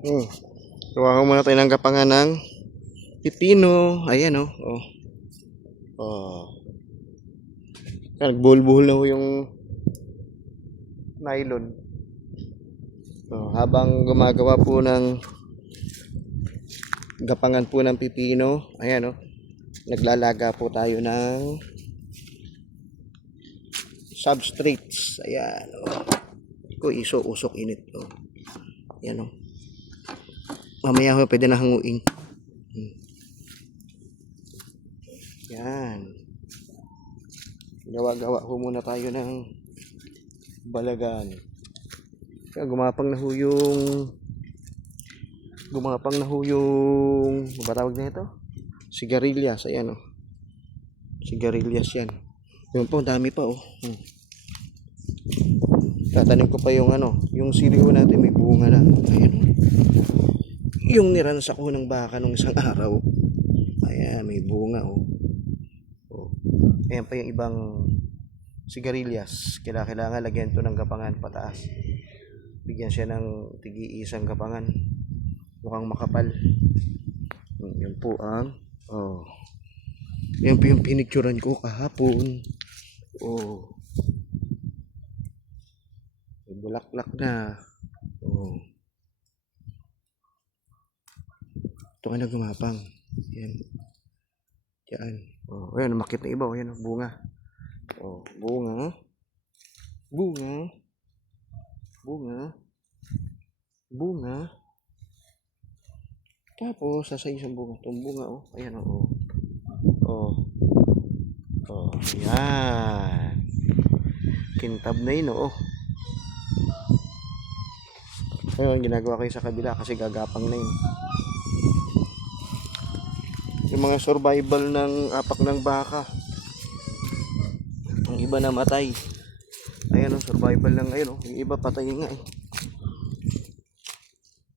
Hmm. Kuha ko muna tayo ng gapangan ng pipino. Ayan oh. Oh. Oh. Nagbuhol-buhol na ho yung nylon. Oh, habang gumagawa po ng gapangan po ng pipino, ayan oh. Naglalaga po tayo ng substrates. Ayan oh. Ko iso usok init oh. Ayan oh. Mamaya ho pwede na hanguin. Yan. Gawa-gawa ko muna tayo ng balagan. Kaya gumapang na ho yung ano ba tawag na ito? Sigarilyas. Ayan oh. Sigarilyas yan. Yun po, dami pa oh. Tatanim ko pa yung ano, yung siliw natin may bunga na. Ayan oh. Yung niransak ko ng baka nung isang araw. Ayan, may bunga oh. Oh. Ayan pa yung ibang sigarilyas. Kailangan lagyan to ng gapangan pataas. Bigyan siya ng tigi-isang gapangan. Mukhang makapal. Yan po ang oh. Yan po yung pinicturan ko kahapon. Oh. Bulaklak na. Oh. Ito ka na gumapang. Yan. Yan. Oh, ayan, makita na iba. Oh, ayan, bunga. Oh, bunga. Bunga. Bunga. Bunga. Tapos, sa isang bunga. Itong bunga, oh. Ayan, oh. Oh. Oh, yan. Kintab na yun, oh. Ayun, ginagawa ko sa kabila kasi gagapang na yun. Yung mga survival ng apak ng baka. Ang iba namatay. Ayan oh, survival lang ngayon oh. Yung iba patay nga eh.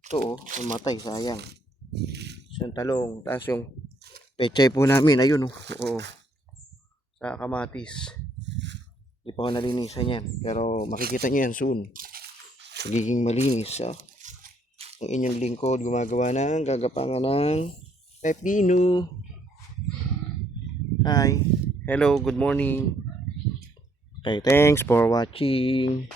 Ito oh, namatay, sayang. Isang talong, tapos yung pechay po namin, ayun oh. Oo. Sa kamatis. Hindi pa ako nalinisan yan. Pero makikita nyo yan soon. Magiging malinis ah. Ang inyong lingkod gumagawa ng gagapangan ng pepino. Hi. Hello, good morning. Okay, thanks for watching.